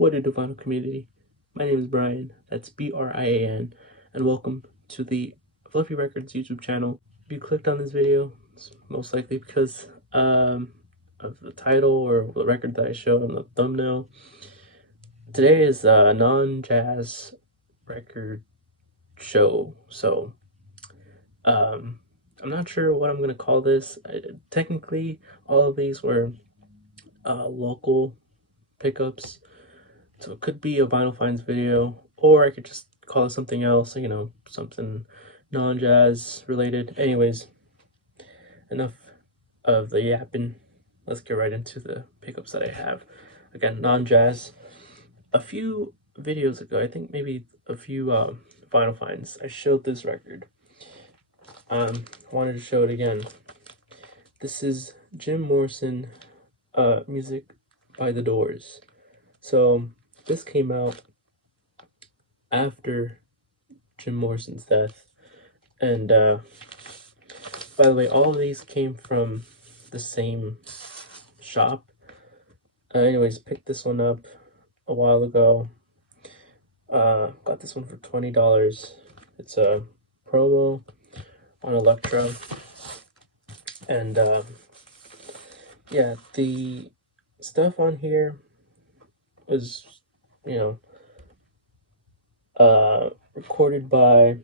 What a Divine community. My name is Brian, that's Brian, and welcome to the Fluffy Records YouTube channel. If you clicked on this video, it's most likely because of the title or the record that I showed on the thumbnail. Today is a non-jazz record show, so I'm not sure what I'm going to call this. Technically, all of these were local pickups. So it could be a Vinyl Finds video, or I could just call it something else, something non-jazz related. Anyways, enough of the yapping. Let's get right into the pickups that I have. Again, non-jazz. A few videos ago, I think maybe a few Vinyl Finds, I showed this record. I wanted to show it again. This is Jim Morrison, music by The Doors. So this came out after Jim Morrison's death, and by the way, all of these came from the same shop. Anyways, picked this one up a while ago. Got this one for $20. It's a promo on Elektra, and yeah, the stuff on here was, recorded by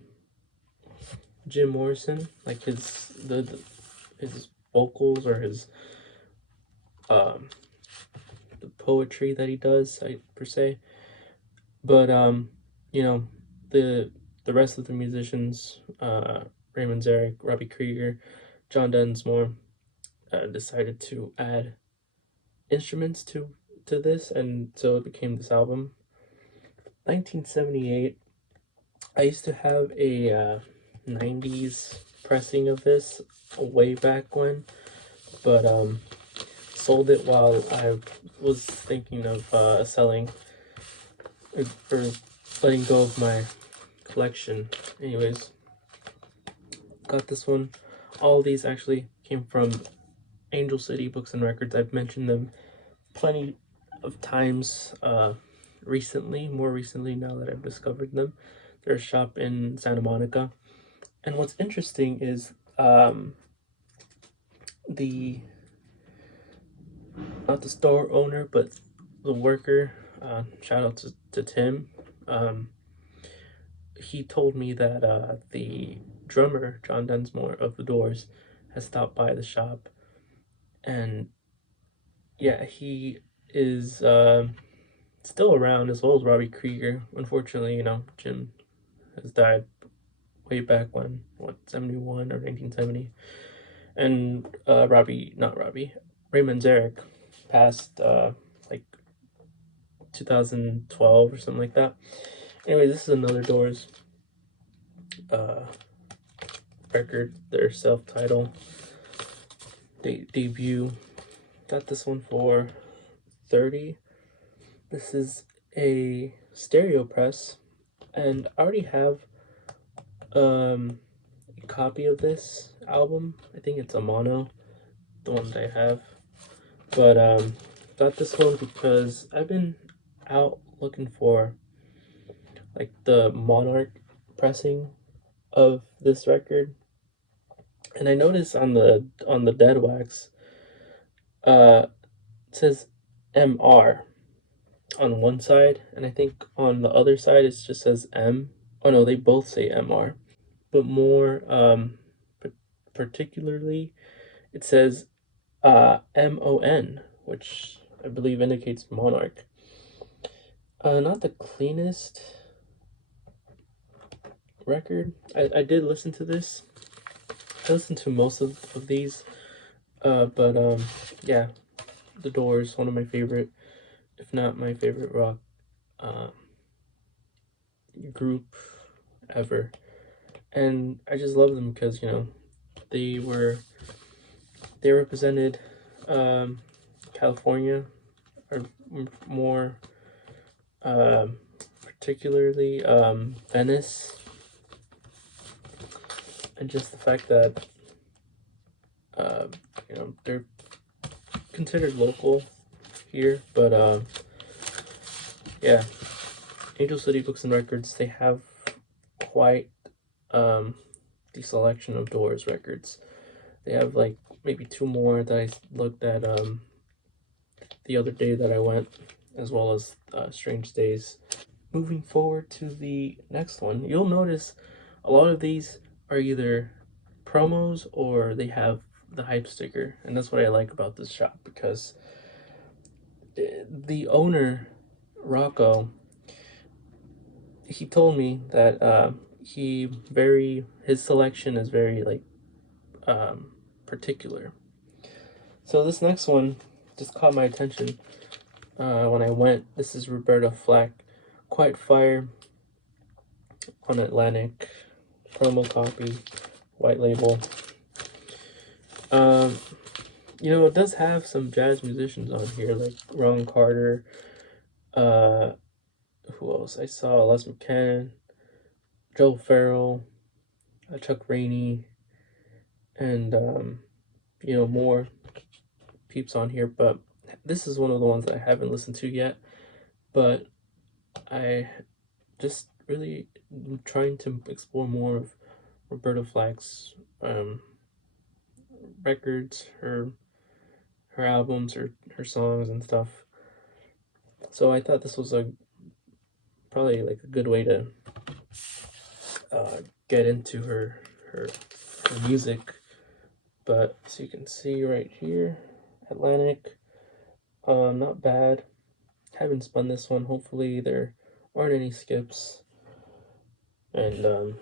Jim Morrison, like his vocals or his the poetry that he does, per se. But the rest of the musicians, Raymond Zarek, Robbie Krieger, John Densmore, decided to add instruments to this, and so it became this album. 1978. I used to have a 90s pressing of this way back when, but sold it while I was thinking of selling or letting go of my collection. Anyways, got this one. All of these actually came from Angel City Books and Records. I've mentioned them plenty of times more recently now that I've discovered them. They're a shop in Santa Monica. And what's interesting is not the store owner, but the worker, shout out to Tim, he told me that the drummer, John Densmore of The Doors, has stopped by the shop, and yeah, he is still around, as well as Robbie Krieger. Unfortunately, Jim has died way back when, 71 or 1970, and Raymond Zarek passed like 2012 or something like that. Anyway, this is another Doors record, their self-titled debut. Got this one for $30. This is a stereo press, and I already have a copy of this album. I think it's a mono, the one that I have. But got this one because I've been out looking for like the Monarch pressing of this record, and I noticed on the Dead Wax, it says MR on one side, and I think on the other side it just says M. Oh no, they both say MR, but more particularly it says MON, which I believe indicates Monarch. Not the cleanest record. I did listen to this. I listened to most of these, but yeah, The Doors, one of my favorite, if not my favorite rock group ever, and I just love them because they represented California, or more particularly Venice, and just the fact that they're considered local here, but yeah, Angel City Books and Records, they have quite the selection of Doors records. They have like maybe two more that I looked at the other day that I went, as well as Strange Days. Moving forward to the next one, you'll notice a lot of these are either promos or they have the hype sticker, and that's what I like about this shop, because the owner, Rocco, he told me that his selection is very like particular. So this next one just caught my attention when I went. This is Roberta Flack, Quiet Fire on Atlantic, promo copy, white label. You know, it does have some jazz musicians on here, like Ron Carter. Who else? I saw Les McCann, Joe Farrell, Chuck Rainey, and you know, more peeps on here. But this is one of the ones that I haven't listened to yet. But I just really trying to explore more of Roberta Flack's records, her albums, her songs and stuff. So I thought this was probably like a good way to get into her music. But so you can see right here, Atlantic, not bad. Haven't spun this one. Hopefully there aren't any skips. And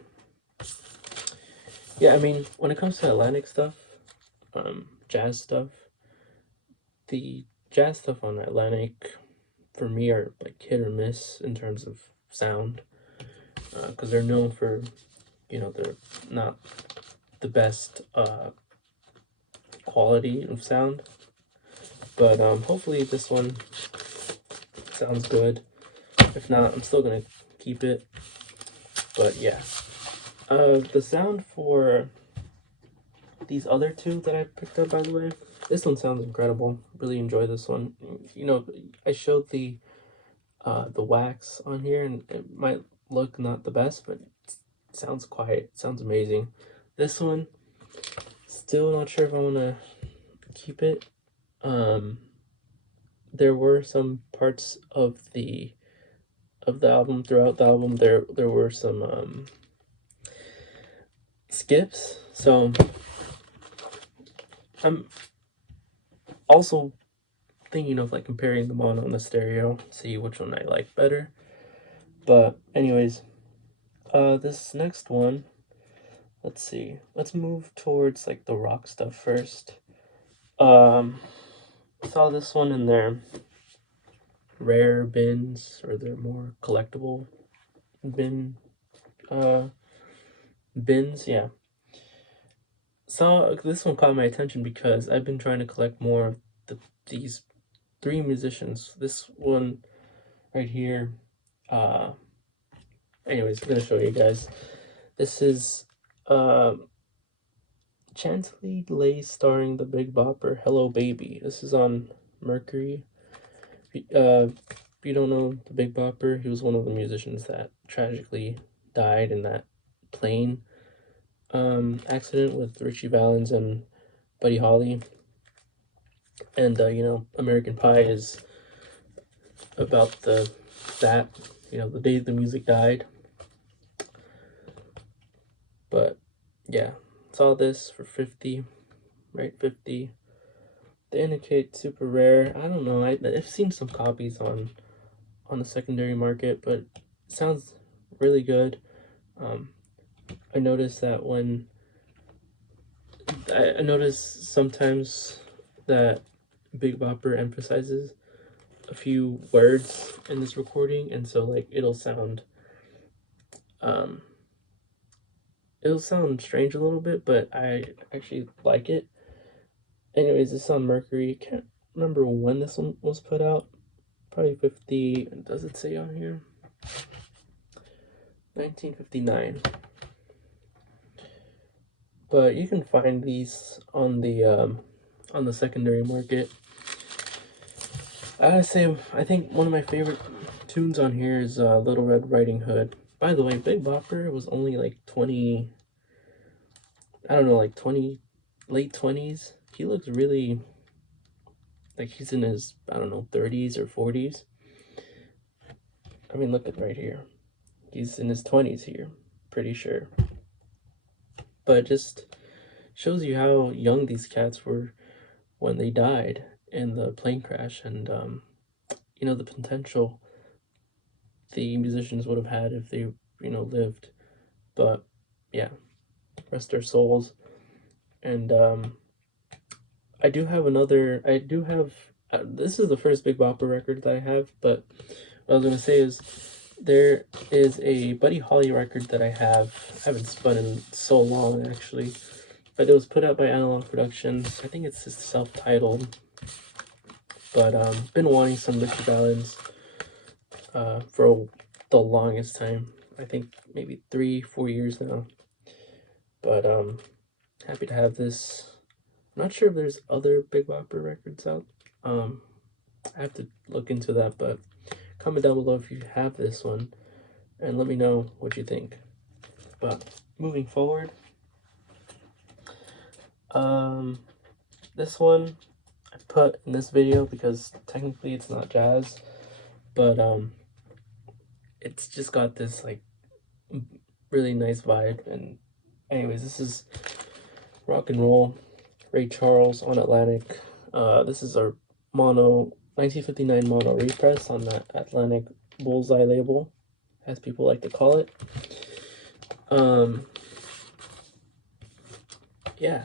yeah, I mean, when it comes to Atlantic stuff, jazz stuff, the jazz stuff on Atlantic for me are like hit or miss in terms of sound, because they're known for, you know, they're not the best quality of sound. But hopefully this one sounds good. If not, I'm still gonna keep it. But yeah, the sound for these other two that I picked up, by the way, this one sounds incredible. Really enjoy this one. You know, I showed the wax on here, and it might look not the best, but it sounds quiet. It sounds amazing. This one, still not sure if I want to keep it. There were some parts of the album, throughout the album, there were some skips, so I'm also thinking of like comparing them on the stereo, see which one I like better. But anyways, this next one, let's see, let's move towards like the rock stuff first. Saw this one in their rare bins, or their more collectible bins, yeah. So this one caught my attention because I've been trying to collect more of these three musicians. This one right here, anyways, I'm gonna show you guys. This is Chantilly Lace starring the Big Bopper, Hello Baby. This is on Mercury. If you don't know the Big Bopper, he was one of the musicians that tragically died in that plane accident with Richie Valens and Buddy Holly. And you know, American Pie is about that, you know, the day the music died. But yeah, saw this for 50, right? 50. They indicate super rare. I don't know. I've seen some copies on the secondary market, but it sounds really good. I noticed that when I notice sometimes that Big Bopper emphasizes a few words in this recording, and so like it'll sound strange a little bit, but I actually like it. Anyways, this is on Mercury. Can't remember when this one was put out. Probably 50. Does it say on here? 1959. But you can find these on the secondary market. I gotta say, I think one of my favorite tunes on here is Little Red Riding Hood. By the way, Big Bopper was only like 20, I don't know, like 20, late 20s. He looks really like he's in his, I don't know, 30s or 40s. I mean, look at right here. He's in his 20s here, pretty sure. But it just shows you how young these cats were when they died in the plane crash, and you know, the potential the musicians would have had if they, you know, lived. But yeah, rest their souls. And I do have this is the first Big Bopper record that I have, but what I was gonna say is there is a Buddy Holly record that I haven't spun in so long actually, but it was put out by Analog Productions. I think it's just self-titled, but been wanting some Richie Valens for the longest time. I think maybe 3-4 years now. But happy to have this. I'm not sure if there's other Big Bopper records out. I have to look into that, but comment down below if you have this one and let me know what you think. But moving forward, this one I put in this video because technically it's not jazz, but it's just got this like really nice vibe. And anyways, this is Rock and Roll, Ray Charles on Atlantic. This is our 1959 mono repress on that Atlantic Bullseye label, as people like to call it. Yeah,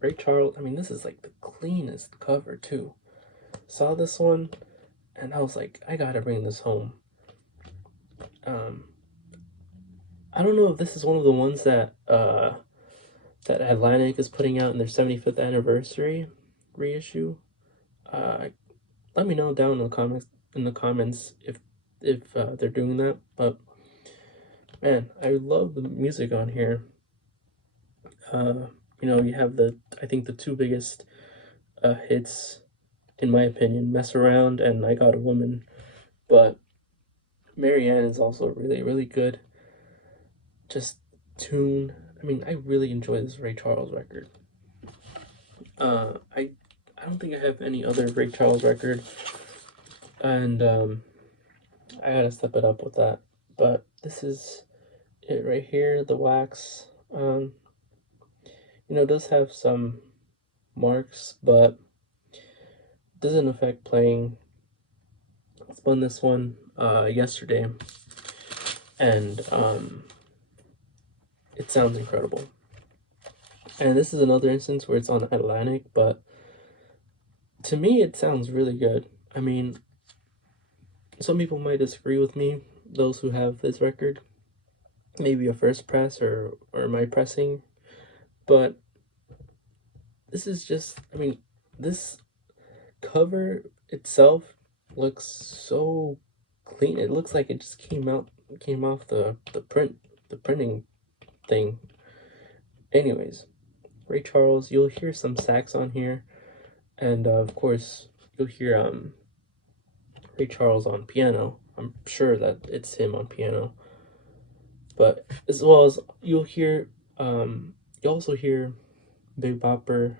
Ray Charles, I mean, this is like the cleanest cover too. Saw this one and I was like, I gotta bring this home. I don't know if this is one of the ones that that Atlantic is putting out in their 75th anniversary reissue. Let me know down in the comments if they're doing that. But man, I love the music on here. You know, you have I think the two biggest hits, in my opinion, Mess Around and I Got a Woman. But Marianne is also really, really good. Just tune. I mean, I really enjoy this Ray Charles record. I don't think I have any other Ray Charles record, and I gotta step it up with that. But this is it right here. The wax, you know, does have some marks, but doesn't affect playing. I spun this one yesterday, and it sounds incredible. And this is another instance where it's on Atlantic, but to me it sounds really good. I mean, some people might disagree with me, those who have this record, maybe a first press or my pressing, but this is just, I mean, this cover itself looks so clean. It looks like it just came off the printing thing. Anyways, Ray Charles, you'll hear some sax on here, and of course you'll hear Ray Charles on piano. I'm sure that it's him on piano, but as well as you'll hear you also hear Big Bopper,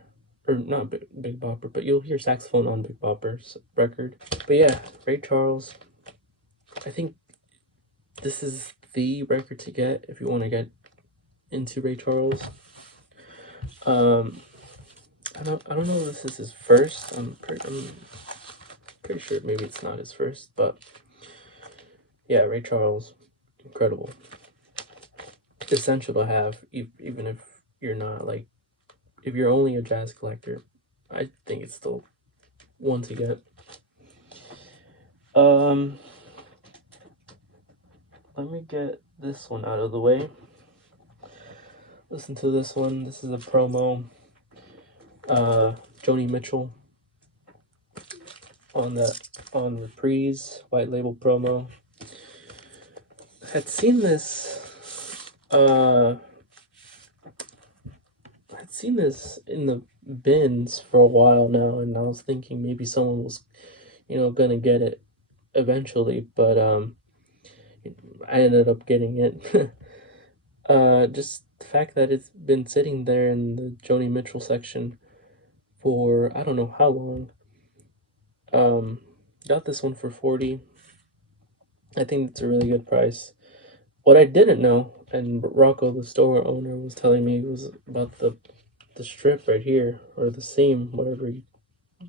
or not Big Bopper, but you'll hear saxophone on Big Bopper's record. But yeah, Ray Charles, I think this is the record to get if you want to get into Ray Charles. I don't know if this is his first. I'm pretty sure maybe it's not his first, but yeah, Ray Charles, incredible. Essential to have, even if you're not like, if you're only a jazz collector, I think it's still one to get. Let me get this one out of the way. Listen to this one. This is a promo. Joni Mitchell on Reprise white label promo. Had seen this in the bins for a while now, and I was thinking maybe someone was, you know, gonna get it, eventually, but I ended up getting it. Just the fact that it's been sitting there in the Joni Mitchell section for I don't know how long. Um, got this one for 40. I think it's a really good price. What I didn't know, and Rocco, the store owner, was telling me was about the strip right here, or the seam, whatever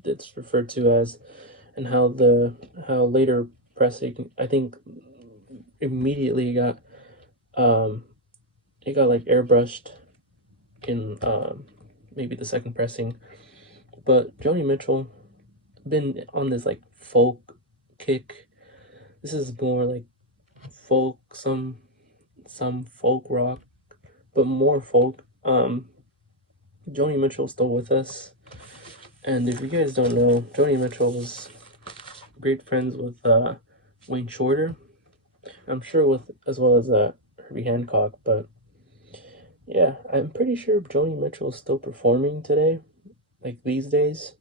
it's referred to as, and how later pressing, I think immediately um it got like airbrushed in maybe the second pressing. But Joni Mitchell been on this like folk kick. This is more like folk, some folk rock, but more folk. Joni Mitchell's still with us, and if you guys don't know, Joni Mitchell was great friends with Wayne Shorter. I'm sure with as well as Herbie Hancock, but yeah, I'm pretty sure Joni Mitchell is still performing today, like these days.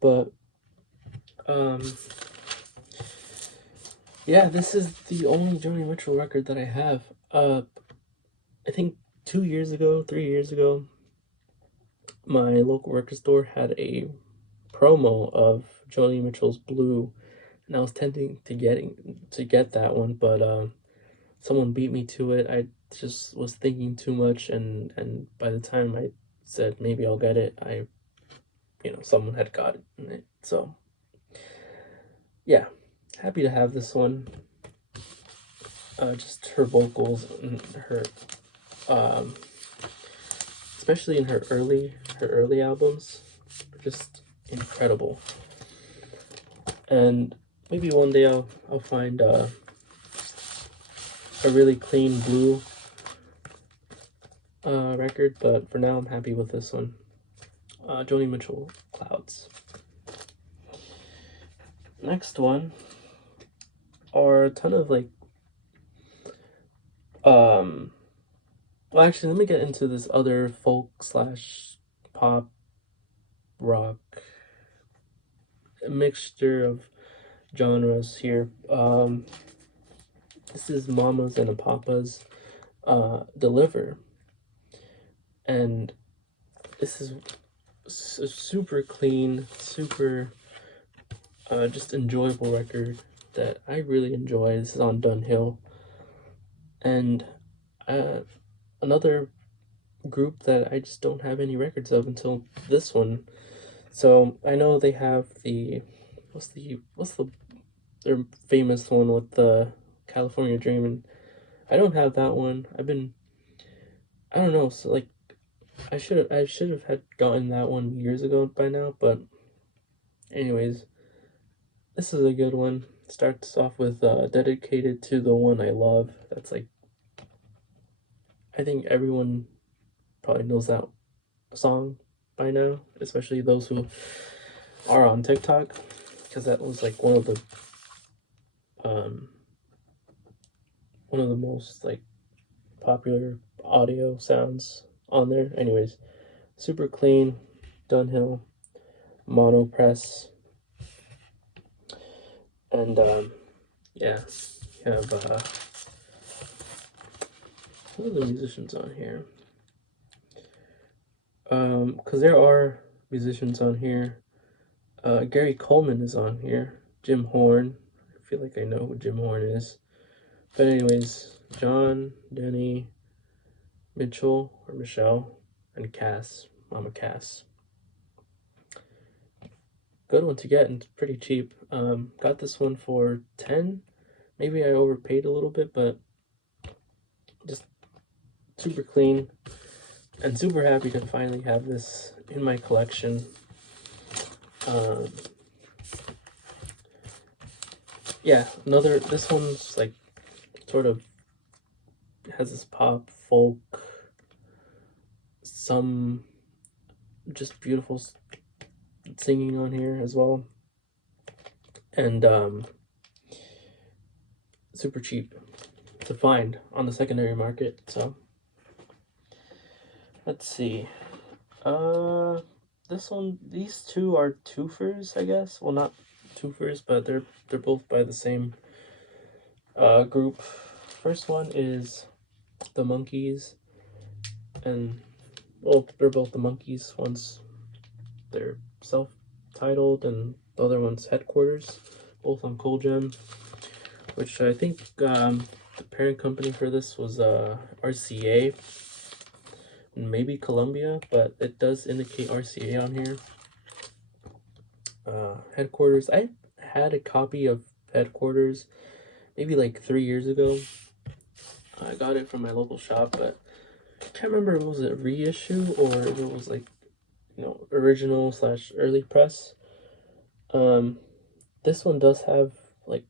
But um, yeah, this is the only Joni Mitchell record that I have. I think 2 years ago, 3 years ago, my local record store had a promo of Joni Mitchell's Blue, and I was tempting to get that one, but someone beat me to it. I just was thinking too much, and by the time I said maybe I'll get it, someone had gotten it. So yeah, happy to have this one. Just her vocals and her, um, especially in her early albums, just incredible. And maybe one day I'll find a really clean blue record, but for now I'm happy with this one. Joni Mitchell, Clouds. Next one are a ton of like well, actually, let me get into this other folk slash pop rock mixture of genres here. This is Mamas and Papas Deliver, and this is a super clean, super just enjoyable record that I really enjoy. This is on Dunhill, and uh, another group that I just don't have any records of until this one. So I know they have the what's the their famous one with the California Dreamin'. I don't have that one. I don't know, so like I should have had gotten that one years ago by now, but anyways, this is a good one. Starts off with dedicated to the one I love. That's like I think everyone probably knows that song by now, especially those who are on TikTok, because that was like um one of the most like popular audio sounds on there. Anyways, super clean, Dunhill, mono press, and yeah, you have what are the musicians on here? Because there are musicians on here. Gary Coleman is on here. Jim Horn. I feel like I know who Jim Horn is. But anyways, John, Denny, Mitchell or Michelle, and Cass, Mama Cass. Good one to get and pretty cheap. Got this one for 10. Maybe I overpaid a little bit, but just super clean and super happy to finally have this in my collection. Um, yeah, this one's like sort of has this pop, folk, some just beautiful singing on here as well. And super cheap to find on the secondary market. So let's see. This one, these two are twofers, I guess. Well, not twofers, but they're both by the same group. First one is the Monkees, and well, they're both the Monkees. One's they're self-titled, and the other one's Headquarters, both on Cool Gem, which I think the parent company for this was RCA, maybe Columbia, but it does indicate RCA on here. Headquarters, I had a copy of Headquarters maybe like 3 years ago. I got it from my local shop, but I can't remember if it was a reissue or if it was like, you know, original slash early press. This one does have like,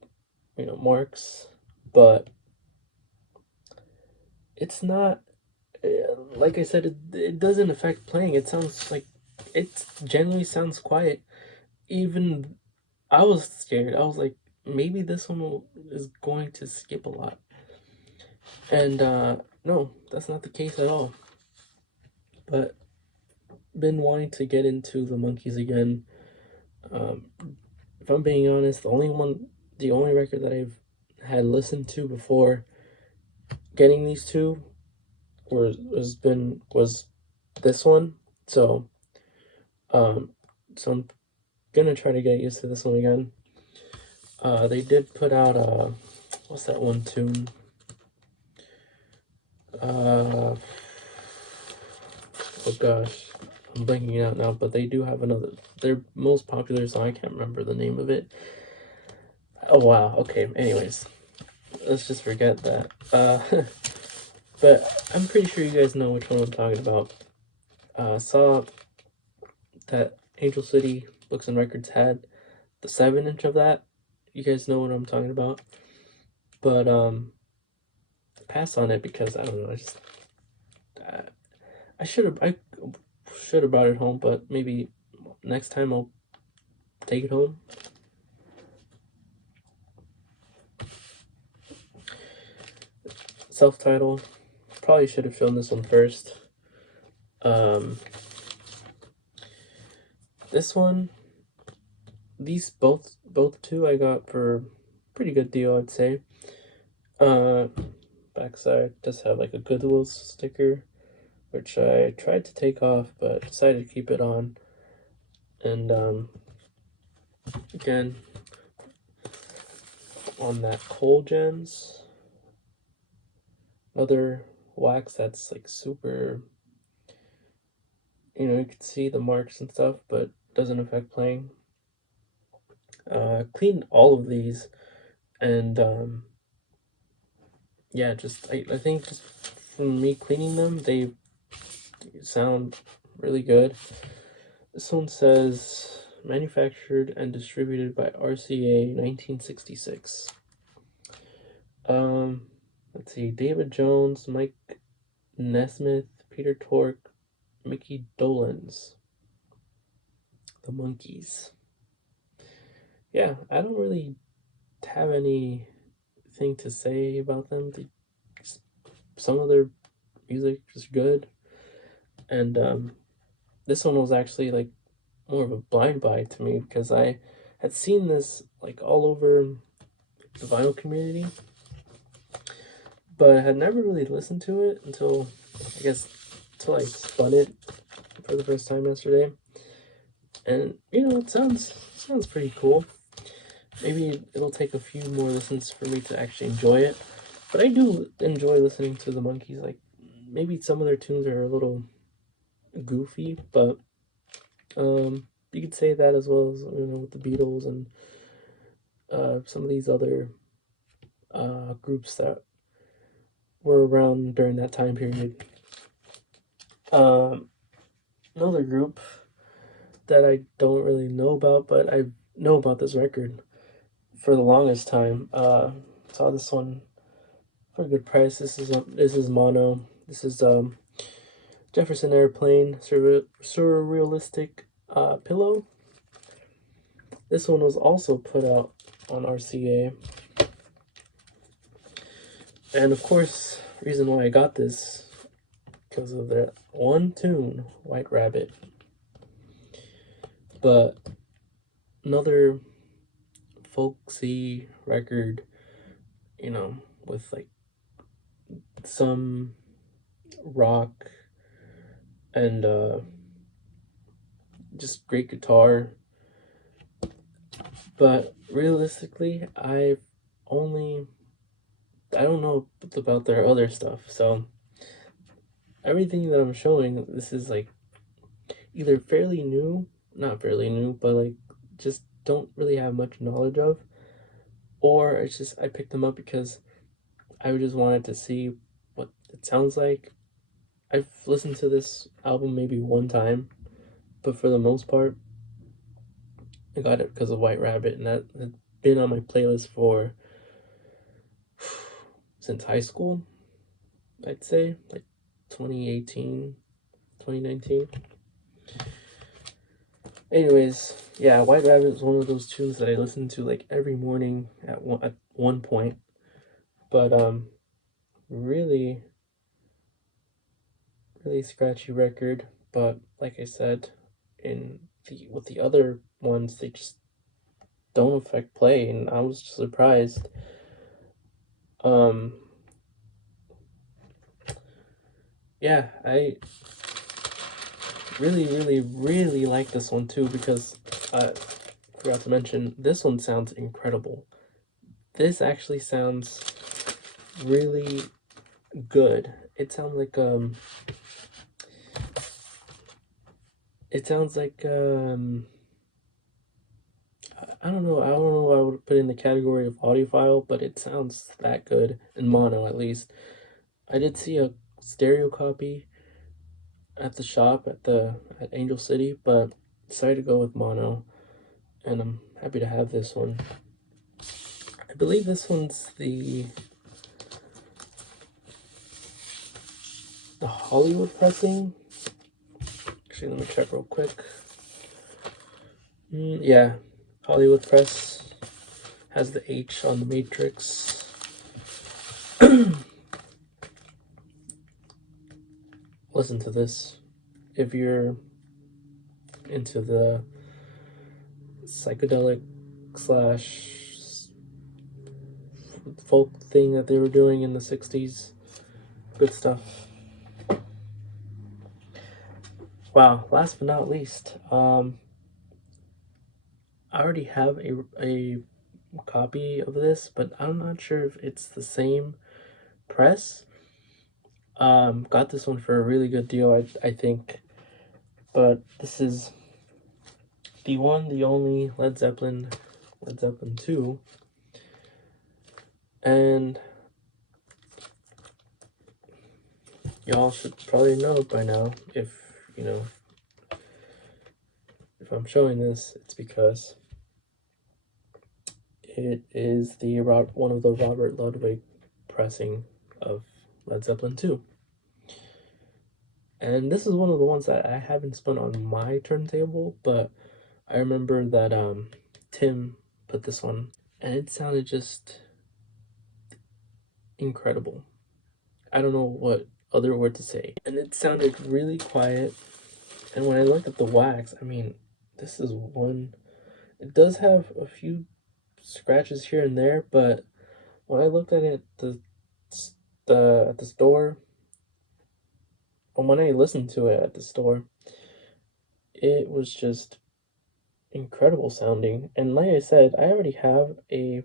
you know, marks, but it's not, like I said, it doesn't affect playing. It sounds like, it generally sounds quiet. Even I was scared. I was like, maybe this one is going to skip a lot. And no, that's not the case at all. But been wanting to get into the Monkees again. If I'm being honest, the only record that I've had listened to before getting these two was this one. So so I'm gonna try to get used to this one again. They did put out what's that one tune? Oh gosh, I'm blanking it out now, but they do have their most popular song. I can't remember the name of it. Oh wow, okay, anyways, let's just forget that. But I'm pretty sure you guys know which one I'm talking about. Saw that Angel City Books and Records had the 7-inch of that. You guys know what I'm talking about. But pass on it because I don't know. I should have brought it home, but maybe next time I'll take it home. Self-titled. Probably should have shown this one first. This one, these both two I got for pretty good deal, I'd say. Backside does have like a Goodwill sticker, which I tried to take off but decided to keep it on. And again, on that Coal Gems, another wax that's like super, you know, you can see the marks and stuff, but doesn't affect playing. Cleaned all of these, and yeah, just I think just from me cleaning them, they sound really good. This one says manufactured and distributed by RCA 1966. Let's see, David Jones, Mike Nesmith, Peter Tork, Mickey Dolenz. The Monkees. Yeah, I don't really have anything to say about them. Some of their music is good, and this one was actually like more of a blind buy to me because I had seen this like all over the vinyl community, but I had never really listened to it until I spun it for the first time yesterday, and you know, it sounds pretty cool. Maybe it'll take a few more listens for me to actually enjoy it, but I do enjoy listening to the Monkees. Like maybe some of their tunes are a little goofy, but you could say that as well as, you know, with the Beatles and some of these other groups that were around during that time period. Another group that I don't really know about, but I know about this record for the longest time. Saw this one for a good price. This is mono. This is Jefferson Airplane Surrealistic Pillow. This one was also put out on RCA. And of course, reason why I got this, because of that one tune, White Rabbit. But another folksy record, you know, with like some rock and just great guitar. But realistically, I don't know about their other stuff. So everything that I'm showing, this is like either fairly new, not fairly new, but like just don't really have much knowledge of, or it's just I picked them up because I just wanted to see what it sounds like. I've listened to this album maybe one time, but for the most part, I got it because of White Rabbit, and that had been on my playlist for since high school, I'd say, like 2018, 2019. Anyways, yeah, White Rabbit is one of those tunes that I listen to like every morning at one point. But really, really scratchy record. But like I said, with the other ones, they just don't affect play, and I was surprised. Um, yeah, I really, really, really like this one too because I forgot to mention this one sounds incredible. This actually sounds really good. It sounds like I don't know. I don't know what I would put in the category of audiophile, but it sounds that good in mono at least. I did see a stereo copy at the shop at Angel City, but decided to go with mono, and I'm happy to have this one. I believe this one's the Hollywood pressing. Actually, let me check real quick. Yeah, Hollywood press has the H on the matrix. Listen to this if you're into the psychedelic slash folk thing that they were doing in the 60s. Good stuff. Wow, last but not least, I already have a copy of this, but I'm not sure if it's the same press. Got this one for a really good deal, I think. But this is the one, the only Led Zeppelin 2. And y'all should probably know by now if, you know, if I'm showing this, it's because it is one of the Robert Ludwig pressing of Led Zeppelin 2. And this is one of the ones that I haven't spun on my turntable, but I remember that Tim put this one, and it sounded just incredible. I don't know what other word to say. And it sounded really quiet. And when I looked at the wax, I mean, this is one. It does have a few scratches here and there, but when I looked at it at the store, and when I listened to it at the store, it was just incredible sounding. And like I said, I already have a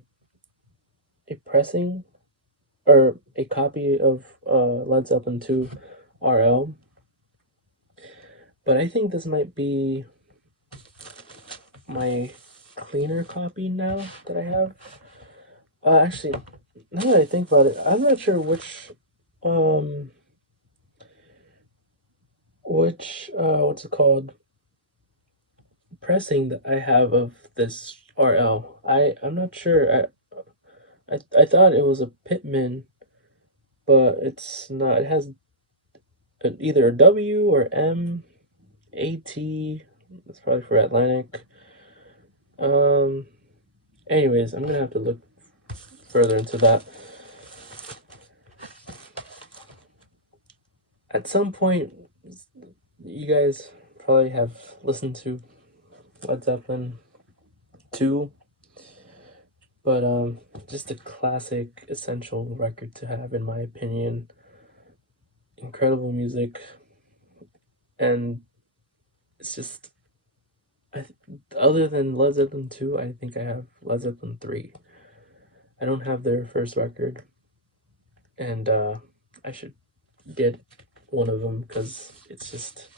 pressing or a copy of Led Zeppelin 2 RL, but I think this might be my cleaner copy now that I have. Actually, now that I think about it, I'm not sure which what's it called, pressing that I have of this RL. I'm not sure. I thought it was a Pitman, but it's not. It has either a W or M, AT. That's probably for Atlantic. Anyways, I'm gonna have to look further into that. At some point, you guys probably have listened to Led Zeppelin 2, But just a classic, essential record to have, in my opinion. Incredible music, and it's just other than Led Zeppelin 2, I think I have Led Zeppelin 3. I don't have their first record, and I should get one of them because it's just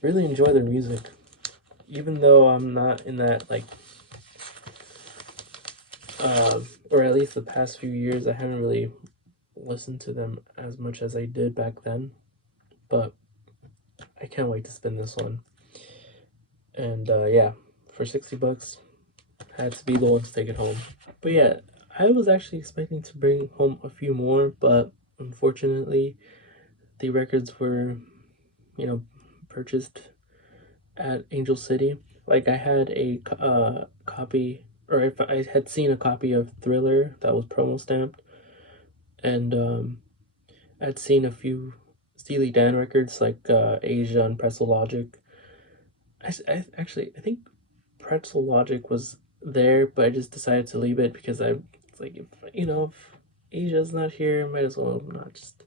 really enjoy their music. Even though I'm not in that, like, or at least the past few years, I haven't really listened to them as much as I did back then. But I can't wait to spin this one. And yeah, for $60, had to be the one to take it home. But yeah, I was actually expecting to bring home a few more, but unfortunately, the records were, purchased at Angel City. Like, I had a copy, or if I had seen a copy of Thriller that was promo stamped, and I'd seen a few Steely Dan records like Asia and Pretzel Logic. I think Pretzel Logic was there, but I just decided to leave it because it's like, if Asia's not here, might as well not just.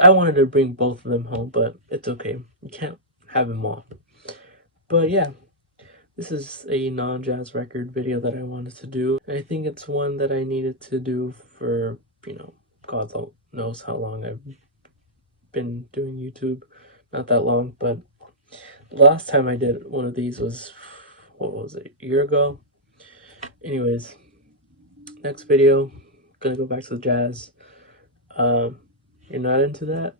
I wanted to bring both of them home, but it's okay. You can't have them all. But yeah, this is a non-jazz record video that I wanted to do. I think it's one that I needed to do for, God knows how long I've been doing YouTube. Not that long, but the last time I did one of these was, what was it, a year ago? Anyways, next video, gonna go back to the jazz. You're not into that?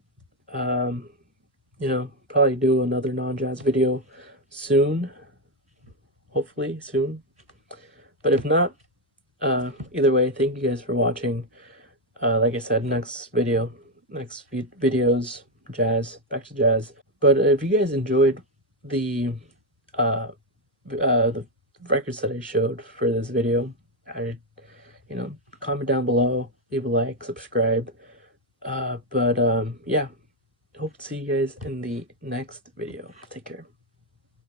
Probably do another non-jazz video soon. Hopefully soon. But if not, either way, thank you guys for watching. Like I said, next videos, jazz, back to jazz. But if you guys enjoyed the the records that I showed for this video, comment down below, leave a like, subscribe. But yeah, hope to see you guys in the next video. Take care.